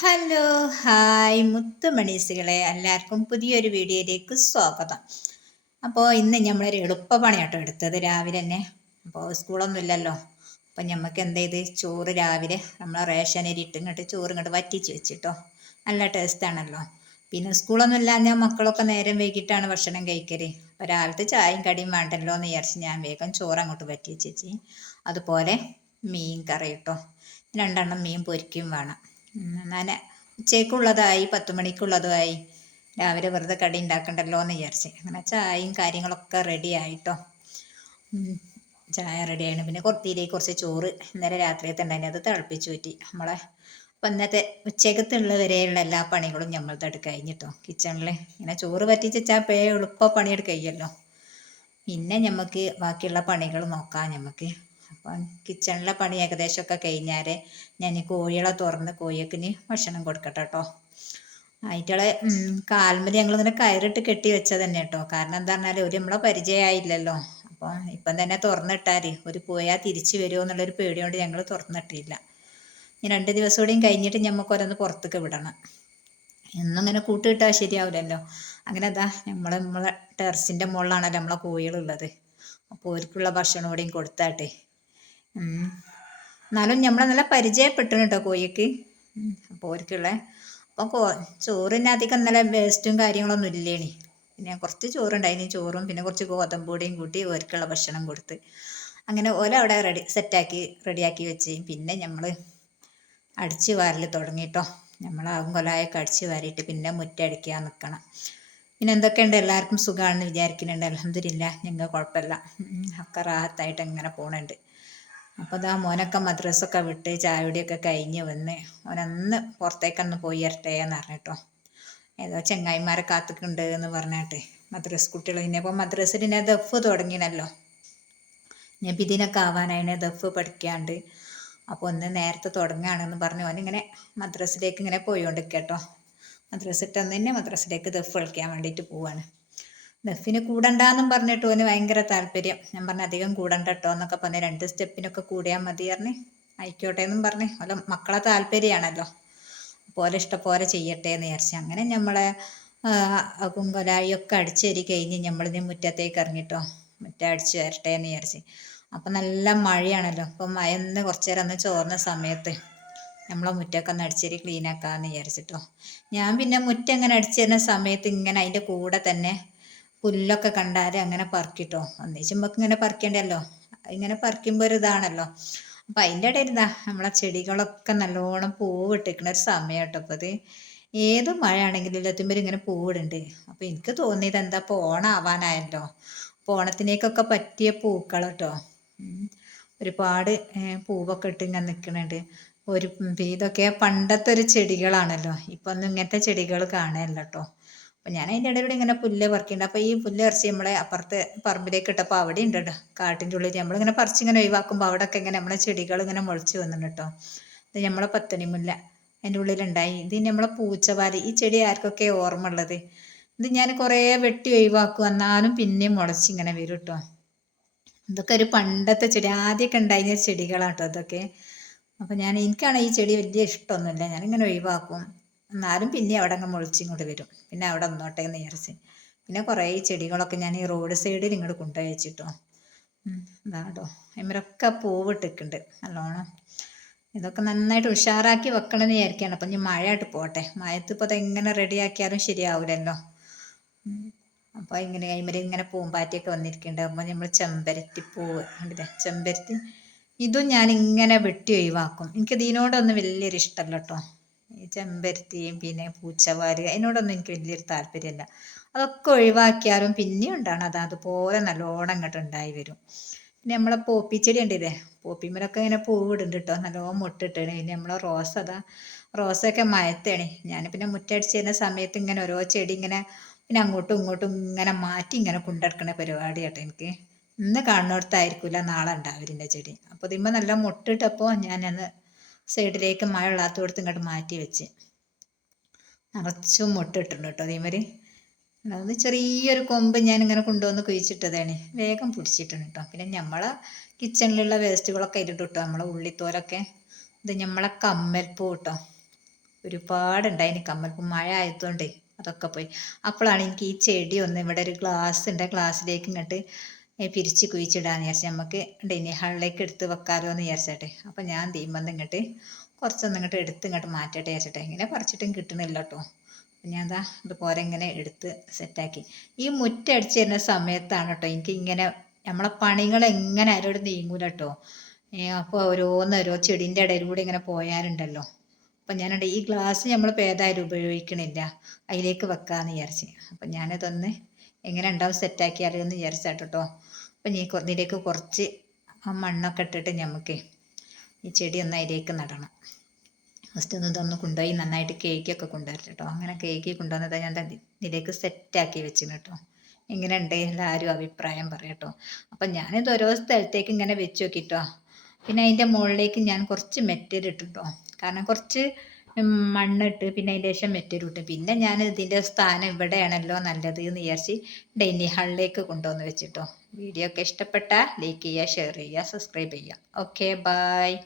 Hello hi മുത്തുമണീസുകളെ. എല്ലാവർക്കും പുതിയൊരു വീഡിയോയിലേക്ക് സ്വാഗതം. അപ്പോൾ ഇന്ന് നമ്മളൊരു എളുപ്പ കേട്ടോ എടുത്തത് രാവിലെ തന്നെ. അപ്പോൾ സ്കൂളൊന്നും ഇല്ലല്ലോ അപ്പം നമുക്ക് എന്താ ചെയ്ത്? ചോറ് രാവിലെ നമ്മൾ റേഷൻ അരി ഇട്ട് ഇങ്ങോട്ട് ചോറ് ഇങ്ങോട്ട് വറ്റിച്ച് വെച്ചിട്ടോ. നല്ല ടേസ്റ്റാണല്ലോ പിന്നെ സ്കൂളൊന്നും ഇല്ലാഞ്ഞാൽ മക്കളൊക്കെ നേരം വൈകിട്ടാണ് ഭക്ഷണം കഴിക്കൽ. അപ്പോൾ രാവിലത്തെ ചായയും കടിയും വേണ്ടല്ലോ എന്ന് വിചാരിച്ച് ഞാൻ വേഗം ചോറ് അങ്ങോട്ട് വറ്റി വെച്ചേച്ചി അതുപോലെ മീൻ കറി കേട്ടോ രണ്ടെണ്ണം മീൻ പൊരിക്കുകയും വേണം. എന്നാൽ ഉച്ചയ്ക്കുള്ളതായി പത്ത് മണിക്കുള്ളതുമായി. രാവിലെ വെറുതെ കടി ഉണ്ടാക്കണ്ടല്ലോ എന്ന് വിചാരിച്ച്. അങ്ങനെ ചായയും കാര്യങ്ങളൊക്കെ റെഡി ആയിട്ടോ. ചായ റെഡി ആയിരുന്നു പിന്നെ കുറത്തിയിലേക്ക് കുറച്ച് ചോറ് ഇന്നലെ രാത്രിയത്തെ ഉണ്ടായിരുന്നു അത് തിളപ്പിച്ച് പറ്റി നമ്മളെ അപ്പം ഇന്നത്തെ ഉച്ചക്കത്തുള്ള വരെയുള്ള എല്ലാ പണികളും നമ്മൾത്തടുത്ത് കഴിഞ്ഞിട്ടോ. കിച്ചണിൽ ഇങ്ങനെ ചോറ് പറ്റിച്ചാൽ പേ എളുപ്പം പണിയെടുക്കയ്യല്ലോ. പിന്നെ നമുക്ക് ബാക്കിയുള്ള പണികൾ നോക്കാം നമുക്ക് കിച്ചണിലെ പണി ഏകദേശമൊക്കെ കഴിഞ്ഞാൽ ഞാൻ കോഴികളെ തുറന്ന് കോഴിയക്കിന് ഭക്ഷണം കൊടുക്കട്ടെ കേട്ടോ. ആയിട്ടുള്ള കാൽമൽ ഞങ്ങളിങ്ങനെ കയറിട്ട് കെട്ടി വെച്ചത് തന്നെ കേട്ടോ. കാരണം എന്താ പറഞ്ഞാൽ ഒരു നമ്മളെ പരിചയമായില്ലല്ലോ. അപ്പോൾ ഇപ്പം തന്നെ തുറന്നിട്ടാൽ ഒരു പോയാൽ തിരിച്ചു വരുമോ എന്നുള്ളൊരു പേടിയോണ്ട് ഞങ്ങൾ തുറന്നിട്ടില്ല. ഇനി രണ്ട് ദിവസം കൂടിയും കഴിഞ്ഞിട്ട് നമുക്ക് ഓരോന്ന് പുറത്തേക്ക് വിടണം. എന്നും ഇങ്ങനെ കൂട്ടിട്ടാൽ ശരിയാവില്ലല്ലോ. അങ്ങനെ അതാ നമ്മൾ നമ്മളെ ടെറസിന്റെ മുകളിലാണല്ലോ നമ്മളെ കോഴികളുള്ളത്. അപ്പോൾ അവർക്കുള്ള ഭക്ഷണം കൂടിയും കൊടുത്താട്ടെ. എന്നാലും നമ്മളെ നല്ല പരിചയപ്പെട്ടു കേട്ടോ കോഴിക്ക്. അപ്പോൾ ഓർക്കുള്ള അപ്പോൾ ചോറിന് അധികം നല്ല വേസ്റ്റും കാര്യങ്ങളൊന്നും ഇല്ലേണി പിന്നെ കുറച്ച് ചോറുണ്ടായിന് ചോറും പിന്നെ കുറച്ച് ഗോതമ്പൊടിയും കൂട്ടി ഓർക്കുള്ള ഭക്ഷണം കൊടുത്ത്. അങ്ങനെ ഓല അവിടെ റെഡി സെറ്റാക്കി റെഡിയാക്കി വെച്ച്. പിന്നെ നമ്മൾ അടിച്ച് വാരൽ തുടങ്ങിയിട്ടോ നമ്മൾ ആകും കൊലായൊക്കെ അടിച്ച് വാരിയിട്ട് പിന്നെ മുറ്റടിക്കാൻ നിൽക്കണം പിന്നെ എന്തൊക്കെയുണ്ട്? എല്ലാവർക്കും സുഖമാണെന്ന് വിചാരിക്കുന്നുണ്ട്. അലഹമില്ല ഞങ്ങൾ കുഴപ്പമില്ല ഒക്കെ റാഹത്തായിട്ട് ഇങ്ങനെ പോകുന്നുണ്ട് അപ്പോൾ ഇതാ മോനൊക്കെ മദ്രസൊക്കെ വിട്ട് ചായയുടെയൊക്കെ കഴിഞ്ഞ് വന്ന് അവനന്ന് പുറത്തേക്കൊന്ന് പോയി വരട്ടെ എന്ന് പറഞ്ഞിട്ടോ. ഏതോ ചെങ്ങായിമാരെ കാത്തിക്കുണ്ട് എന്ന് പറഞ്ഞിട്ട് മദ്രസ് കുട്ടികൾ ഇനിയിപ്പോൾ മദ്രസിൽ ഇന്നെ ദഫ് തുടങ്ങിയല്ലോ ഇനിയിപ്പോൾ ഇതിനൊക്കെ ആവാനായിനെ ദഫ് പഠിക്കാണ്ട്. അപ്പോൾ ഒന്ന് നേരത്തെ തുടങ്ങുകയാണെന്ന് പറഞ്ഞു ഓനിങ്ങനെ മദ്രസിലേക്ക് ഇങ്ങനെ പോയിക്കൊണ്ടിരിക്കട്ടോ മദ്രസ് ഇട്ടെന്ന് തന്നെ മദ്രസിലേക്ക് ദഫ് കളിക്കാൻ വേണ്ടിയിട്ട് പോവാണ്. ദഫിന് കൂടണ്ടെന്നും പറഞ്ഞിട്ട് ഓന് ഭയങ്കര താല്പര്യം. ഞാൻ പറഞ്ഞ അധികം കൂടണ്ട കേട്ടോ എന്നൊക്കെ പറഞ്ഞ് രണ്ട് സ്റ്റെപ്പിനൊക്കെ കൂടിയാൽ മതി പറഞ്ഞ്. ആയിക്കോട്ടെ എന്നും പറഞ്ഞ്. ഓല മക്കളെ താല്പര്യമാണല്ലോ. പോലെ ഇഷ്ടപോലെ ചെയ്യട്ടെ എന്ന് വിചാരിച്ചു. അങ്ങനെ നമ്മളെ കുങ്കൊലായി ഒക്കെ അടിച്ചേരി കഴിഞ്ഞ് നമ്മളിന് മുറ്റത്തേക്ക് ഇറങ്ങിട്ടോ. മുറ്റം അടിച്ചു വരട്ടെ എന്ന് വിചാരിച്ച്. അപ്പം നല്ല മഴയാണല്ലോ. അപ്പം മഴ ഒന്ന് കുറച്ച് നേരം ഒന്ന് ചോർന്ന സമയത്ത് നമ്മളെ മുറ്റൊക്കെ ഒന്ന് അടിച്ചേരി ക്ലീൻ ആക്കാമെന്ന് വിചാരിച്ചിട്ടോ. ഞാൻ പിന്നെ മുറ്റം ഇങ്ങനെ അടിച്ചു തരുന്ന സമയത്ത് ഇങ്ങനെ അതിന്റെ കൂടെ തന്നെ പുല്ലൊക്കെ കണ്ടാൽ അങ്ങനെ പറിക്കിട്ടോ. ഒന്നിച്ചുമ്പോൾ ഇങ്ങനെ പറിക്കണ്ടല്ലോ. ഇങ്ങനെ പറിക്കുമ്പോൾ ഒരു ഇതാണല്ലോ. അപ്പം അതിന്റെ ഇടയിൽ ഇതാ നമ്മളെ ചെടികളൊക്കെ നല്ലോണം പൂവ് ഇട്ടിരിക്കുന്ന ഒരു സമയം കേട്ടോ അപ്പോൾ അത് ഏത് മഴയാണെങ്കിലും എത്തുമ്പോൾ ഇങ്ങനെ പൂവിടുണ്ട്. അപ്പോൾ എനിക്ക് തോന്നിയത് എന്താ ഇപ്പോൾ ഓണാവാനായല്ലോ. അപ്പോൾ ഓണത്തിനേക്കൊക്കെ പറ്റിയ പൂക്കൾ കേട്ടോ ഒരുപാട് പൂവൊക്കെ ഇട്ട് ഇങ്ങനെ നിൽക്കുന്നുണ്ട് ഒരു ഇതൊക്കെ പണ്ടത്തെ ഒരു ചെടികളാണല്ലോ. ഇപ്പം ഒന്നും ഇങ്ങനത്തെ ചെടികൾ കാണാനല്ലോ കേട്ടോ അപ്പം ഞാൻ അതിന്റെ ഇടയിലൂടെ ഇങ്ങനെ പുല്ല് പറിക്കുന്നുണ്ട് അപ്പോൾ ഈ പുല്ല് പറിച്ച് നമ്മളെ അപ്പുറത്തെ പറമ്പിലേക്ക് ഇട്ടപ്പോൾ അവിടെ ഉണ്ട് കേട്ടോ കാട്ടിന്റെ ഉള്ളിൽ നമ്മളിങ്ങനെ പറിച്ചിങ്ങനെ ഒഴിവാക്കുമ്പോൾ അവിടെയൊക്കെ ഇങ്ങനെ നമ്മളെ ചെടികൾ ഇങ്ങനെ മുളച്ച് വന്നിട്ടുണ്ട് കേട്ടോ ഇത് നമ്മളെ പത്തനിമുല്ല അതിന്റെ ഉള്ളിലുണ്ടായി. ഇത് നമ്മളെ പൂച്ചവാലി. ഈ ചെടി ആർക്കൊക്കെ ഓർമ്മ ഉള്ളത് ഇത് ഞാൻ കുറേ വെട്ടി ഒഴിവാക്കും. എന്നാലും പിന്നെയും മുളച്ചിങ്ങനെ വരും കേട്ടോ ഇതൊക്കെ ഒരു പണ്ടത്തെ ചെടി. ആദ്യമൊക്കെ ഉണ്ടായിരുന്ന ചെടികളാട്ടോ ഇതൊക്കെ. അപ്പോൾ ഞാൻ എനിക്കാണ് ഈ ചെടി വലിയ ഇഷ്ടമൊന്നുമില്ല. ഞാനിങ്ങനെ ഒഴിവാക്കും. എന്നാലും പിന്നെ അവിടെ അങ്ങ് മുളിച്ചിങ്ങോട്ട് വരും. പിന്നെ അവിടെ നിന്നോട്ടെ എന്ന് പിന്നെ കുറേ ചെടികളൊക്കെ ഞാൻ ഈ റോഡ് സൈഡിൽ ഇങ്ങോട്ട് കൊണ്ടുപോയി വെച്ചിട്ടോ. ഇതാട്ടോ ഇവരൊക്കെ പൂവിട്ടിട്ടുണ്ട് നല്ലോണം. ഇതൊക്കെ നന്നായിട്ട് ഉഷാറാക്കി വെക്കണമെന്ന് വിചാരിക്കുകയാണ് അപ്പം ഇനി മഴയായിട്ട് പോട്ടെ മഴത്ത് ഇപ്പോൾ അതെങ്ങനെ റെഡിയാക്കിയാലും ശരിയാവില്ലല്ലോ അപ്പോൾ ഇങ്ങനെ കൈമരി ഇങ്ങനെ പൂമ്പാറ്റിയൊക്കെ വന്നിരിക്കുന്നുണ്ട് അപ്പോൾ നമ്മൾ ചെമ്പരത്തി പൂവ് കണ്ടില്ലേ? ചെമ്പരത്തി. ഇതും ഞാൻ ഇങ്ങനെ വെട്ടി ഒഴിവാക്കും. എനിക്കിതിനോടൊന്നും വലിയൊരു ഇഷ്ടമല്ല കേട്ടോ. ചെമ്പരത്തിയും പിന്നെ പൂച്ചവാൽ അതിനോടൊന്നും എനിക്ക് വലിയൊരു താല്പര്യമില്ല. അതൊക്കെ ഒഴിവാക്കിയാലും പിന്നെയും ഉണ്ടാണ്. അത് അതുപോലെ നല്ലോണം ഇങ്ങോട്ട് ഉണ്ടായി വരും. പിന്നെ നമ്മളെ പോപ്പിച്ചെടി ഉണ്ടില്ലേ പോപ്പിമ്മലൊക്കെ ഇങ്ങനെ പൂവിടുന്നുണ്ട് കേട്ടോ. നല്ലോണം മുട്ടിട്ടാണ്. പിന്നെ നമ്മളെ റോസ് അതാ. റോസൊക്കെ മയത്താണ് ഞാൻ പിന്നെ മുറ്റടിച്ച് തരുന്ന സമയത്ത് ഇങ്ങനെ ഓരോ ചെടി ഇങ്ങനെ പിന്നെ അങ്ങോട്ടും ഇങ്ങോട്ടും ഇങ്ങനെ മാറ്റി ഇങ്ങനെ കൊണ്ടെടുക്കണ പരിപാടി കേട്ടോ എനിക്ക്. ഇന്ന് കാണുന്നിടത്തായിരിക്കില്ല നാളെ ഉണ്ടാവലിന്റെ ചെടി. അപ്പോൾ ഇതിമ്മ നല്ല മുട്ടിട്ടപ്പോൾ ഞാനന്ന് സൈഡിലേക്ക് മഴ ഇല്ലാത്തടത്ത് ഇങ്ങോട്ട് മാറ്റി വെച്ച്. നിറച്ചും മുട്ടിട്ടുണ്ട് കേട്ടോ അതേമാതിരി. അത് ചെറിയൊരു കൊമ്പ് ഞാൻ ഇങ്ങനെ കൊണ്ടുവന്ന് കുഴിച്ചിട്ടതാണ്. വേഗം പിടിച്ചിട്ടുണ്ട് കേട്ടോ. പിന്നെ നമ്മളെ കിച്ചണിലുള്ള വേസ്റ്റുകളൊക്കെ അതിലിട്ട് കേട്ടോ നമ്മളെ ഉള്ളിത്തോലൊക്കെ ഇത് നമ്മളെ കമ്മൽപ്പൂ കേട്ടോ. ഒരുപാടുണ്ടായിന് കമ്മൽപ്പൂ. മഴ ആയതുകൊണ്ട് അതൊക്കെ പോയി. അപ്പോഴാണ് എനിക്ക് ഈ ചെടി ഒന്ന് ഇവിടെ ഒരു ഗ്ലാസ് ഉണ്ട് ഗ്ലാസ്സിലേക്ക് ഇങ്ങോട്ട് പിരിച്ച് കുഴിച്ചിടാന്ന് വിചാരിച്ചു നമുക്ക് ഡൈനിങ് ഹാളിലേക്ക് എടുത്ത് വെക്കാലോ എന്ന് വിചാരിച്ചട്ടെ. അപ്പം ഞാൻ തീമ്പന്ന് ഇങ്ങോട്ട് കുറച്ചൊന്നും ഇങ്ങോട്ട് എടുത്ത് ഇങ്ങോട്ട് മാറ്റട്ടെ വിചാരിച്ചിട്ടെ. ഇങ്ങനെ കുറച്ചിട്ടും കിട്ടുന്നില്ല കേട്ടോ ഞാൻ എന്താ ഇതുപോലെ ഇങ്ങനെ എടുത്ത് സെറ്റാക്കി. ഈ മുറ്റടിച്ച് തരുന്ന സമയത്താണ് കേട്ടോ എനിക്ക് ഇങ്ങനെ നമ്മളെ പണികൾ എങ്ങനെ ആരോട് നീങ്ങൂല കേട്ടോ അപ്പോൾ ഓരോന്നോരോ ചെടീന്റെ ഇടയിലൂടെ ഇങ്ങനെ പോയാലുണ്ടല്ലോ. അപ്പം ഞാനുണ്ട് ഈ ഗ്ലാസ് നമ്മൾ ഏതായാലും ഉപയോഗിക്കണില്ല. അതിലേക്ക് വെക്കാമെന്ന് വിചാരിച്ച്. അപ്പം ഞാനതൊന്ന് എങ്ങനെ ഉണ്ടാവും സെറ്റാക്കിയാലോ എന്ന് വിചാരിച്ചാട്ടോ. അപ്പം നീ ഇതിലേക്ക് കുറച്ച് ആ മണ്ണൊക്കെ ഇട്ടിട്ട് നമുക്ക് ഈ ചെടി ഒന്ന് അതിലേക്ക് നടണം. ഫസ്റ്റ് ഒന്ന് ഇതൊന്ന് കൊണ്ടുപോയി നന്നായിട്ട് കേക്കൊക്കെ കൊണ്ടുവരും കേട്ടോ. അങ്ങനെ കേക്ക് കൊണ്ടുവന്നത് ഞാൻ ഇതിലേക്ക് സെറ്റാക്കി വെച്ചിന് കേട്ടോ. എങ്ങനെയുണ്ട് എല്ലാവരും അഭിപ്രായം പറയട്ടോ അപ്പം ഞാനിത് ഓരോ സ്ഥലത്തേക്ക് ഇങ്ങനെ വെച്ച് നോക്കിട്ടോ പിന്നെ അതിന്റെ മുകളിലേക്ക് ഞാൻ കുറച്ച് മെറ്റൽ ഇട്ടിട്ടോ. കാരണം കുറച്ച് മണ്ണിട്ട് പിന്നെ അതിന്റെ ശേഷം മെറ്റൽ ഇട്ട് പിന്നെ ഞാൻ ഇതിന്റെ സ്ഥാനം ഇവിടെയാണല്ലോ നല്ലത് എന്ന് വിചാരിച്ച് ഡൈനി ഹാളിലേക്ക് കൊണ്ടുവന്ന് വെച്ചിട്ടോ. വീഡിയോ ഒക്കെ ഇഷ്ടപ്പെട്ടാൽ ലൈക്ക് ചെയ്യുക ഷെയർ ചെയ്യുക സബ്സ്ക്രൈബ് ചെയ്യുക. Okay bye